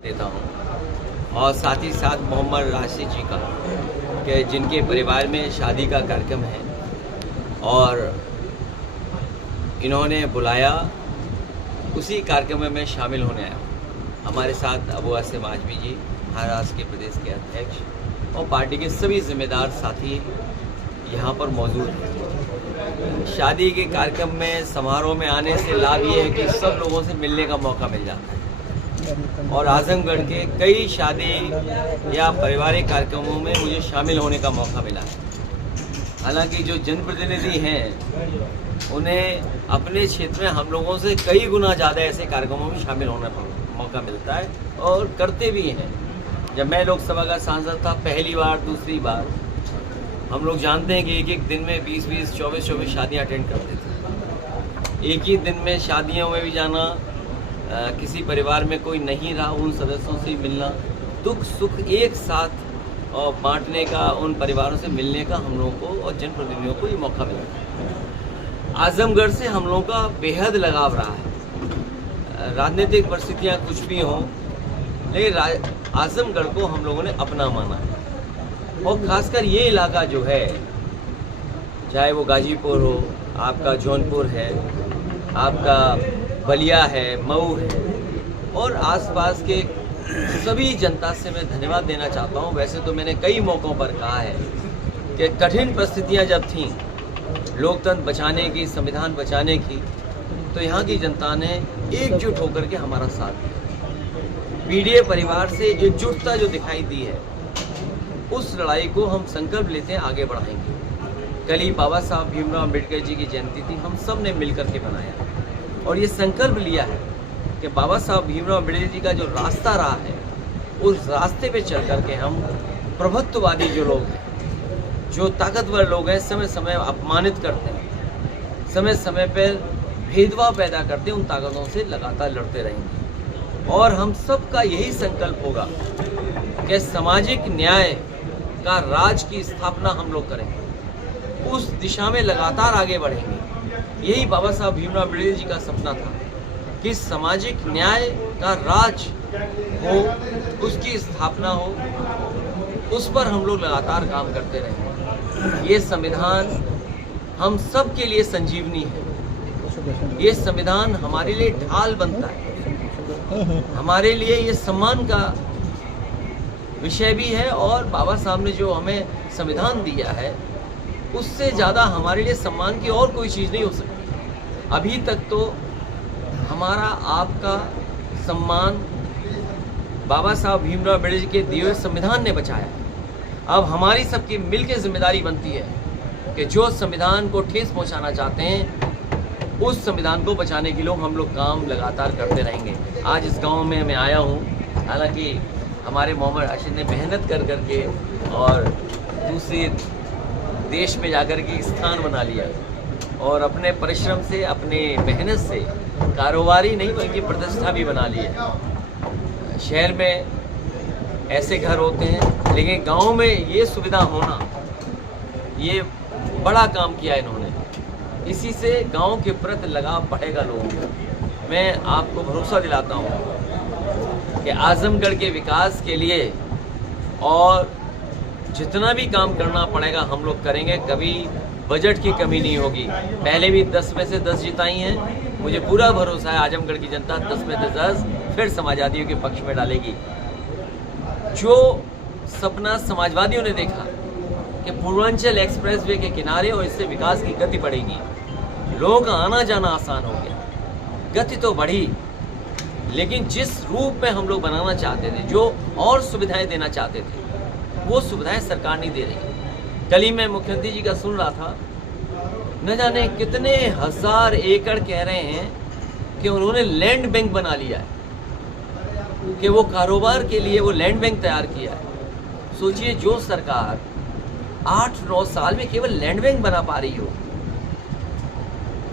देता हूँ और साथ ही साथ मोहम्मद राशिद जी का कि जिनके परिवार में शादी का कार्यक्रम है और इन्होंने बुलाया, उसी कार्यक्रम में मैं शामिल होने आया। हमारे साथ अबू आसिम आजमी जी, महाराष्ट्र के प्रदेश के अध्यक्ष, और पार्टी के सभी जिम्मेदार साथी यहाँ पर मौजूद हैं। शादी के कार्यक्रम में, समारोह में आने से लाभ ये है कि सब लोगों से मिलने का मौका मिल जाता है और आजमगढ़ के कई शादी या पारिवारिक कार्यक्रमों में मुझे शामिल होने का मौका मिला है। हालांकि जो जनप्रतिनिधि हैं उन्हें अपने क्षेत्र में हम लोगों से कई गुना ज़्यादा ऐसे कार्यक्रमों में शामिल होने का मौका मिलता है और करते भी हैं। जब मैं लोकसभा का सांसद था, पहली बार, दूसरी बार, हम लोग जानते हैं कि एक दिन में 20-20, 24-24 शादियाँ अटेंड करते थे। एक ही दिन में शादियों में भी जाना, किसी परिवार में कोई नहीं रहा, उन सदस्यों से मिलना, दुख सुख एक साथ और बांटने का, उन परिवारों से मिलने का हम लोगों को और जनप्रतिनिधियों को ये मौका मिला। आजमगढ़ से हम लोगों का बेहद लगाव रहा है। राजनीतिक परिस्थितियाँ कुछ भी हों, लेकिन आजमगढ़ को हम लोगों ने अपना माना है। और ख़ासकर ये इलाका जो है, चाहे वो गाजीपुर हो, आपका जौनपुर है, आपका बलिया है, मऊ है, और आसपास के सभी जनता से मैं धन्यवाद देना चाहता हूँ। वैसे तो मैंने कई मौक़ों पर कहा है कि कठिन परिस्थितियाँ जब थीं लोकतंत्र बचाने की, संविधान बचाने की, तो यहाँ की जनता ने एकजुट होकर के हमारा साथ दिया। पीडीए परिवार से एकजुटता जो दिखाई दी है, उस लड़ाई को हम संकल्प लेते हैं आगे बढ़ाएंगे। कल ही बाबा साहब भीमराव अम्बेडकर जी की जयंती थी, हम सब ने मिलकर के बनाया और ये संकल्प लिया है कि बाबा साहब भीमराव अम्बेडकर जी का जो रास्ता रहा है, उस रास्ते पे चल कर के हम प्रभुत्ववादी जो लोग हैं, जो ताकतवर लोग हैं, समय समय अपमानित करते हैं, समय समय पर भेदभाव पैदा करते हैं, उन ताकतों से लगातार लड़ते रहेंगे। और हम सब का यही संकल्प होगा कि सामाजिक न्याय का राज की स्थापना हम लोग करेंगे, उस दिशा में लगातार आगे बढ़ेंगे। यही बाबा साहब भीमराव अम्बेडकर जी का सपना था कि सामाजिक न्याय का राज हो, उसकी स्थापना हो, उस पर हम लोग लगातार काम करते रहेंगे। ये संविधान हम सब के लिए संजीवनी है। ये संविधान हमारे लिए ढाल बनता है, हमारे लिए ये सम्मान का विषय भी है। और बाबा साहब ने जो हमें संविधान दिया है, उससे ज़्यादा हमारे लिए सम्मान की और कोई चीज़ नहीं हो सकती। अभी तक तो हमारा आपका सम्मान बाबा साहब भीमराव अम्बेडकर जी के दिए हुए संविधान ने बचाया। अब हमारी सबकी मिलकर जिम्मेदारी बनती है कि जो संविधान को ठेस पहुंचाना चाहते हैं, उस संविधान को बचाने के लिए हम लोग काम लगातार करते रहेंगे। आज इस गांव में मैं आया हूं, हालांकि हमारे मोहम्मद राशिद ने मेहनत कर करके और दूसरे देश में जाकर के स्थान बना लिया और अपने परिश्रम से, अपने मेहनत से कारोबारी नहीं बल्कि प्रतिष्ठा भी बना ली है। शहर में ऐसे घर होते हैं, लेकिन गांव में ये सुविधा होना, ये बड़ा काम किया इन्होंने। इसी से गांव के प्रति लगाव बढ़ेगा लोगों का। मैं आपको भरोसा दिलाता हूँ कि आजमगढ़ के विकास के लिए और जितना भी काम करना पड़ेगा हम लोग करेंगे। कभी बजट की कमी नहीं होगी। पहले भी 10 में से 10 जिताई हैं। मुझे पूरा भरोसा है आजमगढ़ की जनता 10 में से 10 फिर समाजवादियों के पक्ष में डालेगी। जो सपना समाजवादियों ने देखा कि पूर्वांचल एक्सप्रेसवे के किनारे और इससे विकास की गति बढ़ेगी, लोगों का आना जाना आसान हो गया, गति तो बढ़ी, लेकिन जिस रूप में हम लोग बनाना चाहते थे, जो और सुविधाएं देना चाहते थे, वो सुविधाएं सरकार नहीं दे रही। कल ही मैं मुख्यमंत्री जी का सुन रहा था, न जाने कितने हजार एकड़ कह रहे हैं कि उन्होंने लैंड बैंक बना लिया है, कि वो कारोबार के लिए वो लैंड बैंक तैयार किया है। सोचिए, जो सरकार 8-9 साल में केवल लैंड बैंक बना पा रही हो।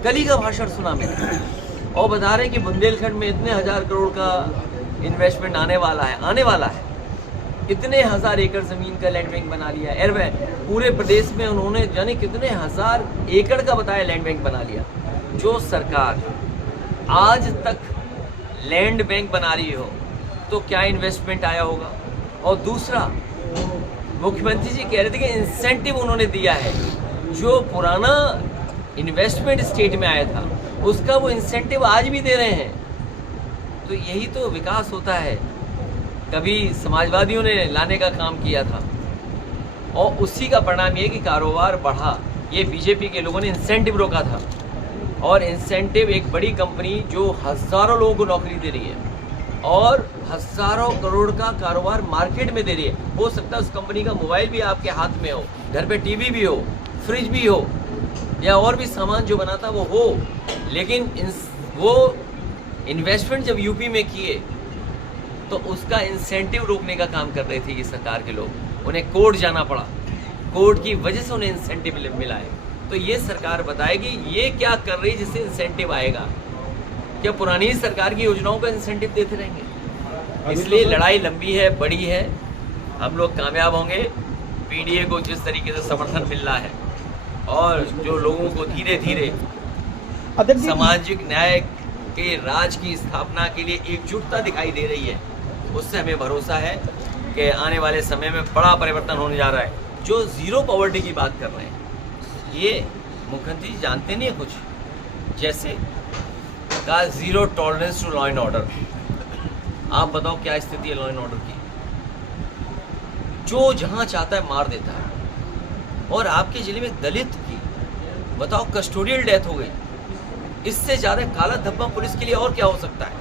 कल ही का भाषण सुना मैंने और बता रहे कि बुंदेलखंड में इतने 1000 करोड़ का इन्वेस्टमेंट आने वाला है। इतने 1000 एकड़ ज़मीन का लैंड बैंक बना लिया है। पूरे प्रदेश में उन्होंने जाने कितने 1000 एकड़ का बताया लैंड बैंक बना लिया। जो सरकार आज तक लैंड बैंक बना रही हो, तो क्या इन्वेस्टमेंट आया होगा। और दूसरा, मुख्यमंत्री जी कह रहे थे कि इंसेंटिव उन्होंने दिया है, जो पुराना इन्वेस्टमेंट स्टेट में आया था उसका वो इंसेंटिव आज भी दे रहे हैं। तो यही तो विकास होता है। कभी समाजवादियों ने लाने का काम किया था और उसी का परिणाम ये कि कारोबार बढ़ा। ये बीजेपी के लोगों ने इंसेंटिव रोका था, और इंसेंटिव एक बड़ी कंपनी जो हज़ारों लोगों को नौकरी दे रही है और हज़ारों करोड़ का कारोबार मार्केट में दे रही है। हो सकता है उस कंपनी का मोबाइल भी आपके हाथ में हो, घर पे टीवी भी हो, फ्रिज भी हो, या और भी सामान जो बनाता वो हो, लेकिन वो इन्वेस्टमेंट जब यूपी में किए तो उसका इंसेंटिव रोकने का काम कर रहे थे ये सरकार के लोग। उन्हें कोर्ट जाना पड़ा, कोर्ट की वजह से उन्हें इंसेंटिव मिला है। तो ये सरकार बताएगी ये क्या कर रही है जिससे इंसेंटिव आएगा। क्या पुरानी सरकार की योजनाओं का इंसेंटिव देते रहेंगे? इसलिए लड़ाई लंबी है, बड़ी है। हम लोग कामयाब होंगे। पीडीए को जिस तरीके से समर्थन मिल रहा है और जो लोगों को धीरे धीरे सामाजिक न्याय के राज की स्थापना के लिए एकजुटता दिखाई दे रही है, उससे हमें भरोसा है कि आने वाले समय में बड़ा परिवर्तन होने जा रहा है। जो ज़ीरो पॉवर्टी की बात कर रहे हैं, ये मुख्यमंत्री जी जानते नहीं है कुछ। जैसे कहा zero tolerance to law and order. आप बताओ क्या स्थिति है लॉ एंड ऑर्डर की? जो जहां चाहता है मार देता है। और आपके जिले में दलित की बताओ कस्टोडियल डेथ हो गई। इससे ज़्यादा काला धब्बा पुलिस के लिए और क्या हो सकता है?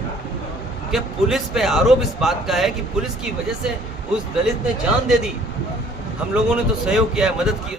कि पुलिस पे आरोप इस बात का है कि पुलिस की वजह से उस दलित ने जान दे दी। हम लोगों ने तो सहयोग किया है, मदद की।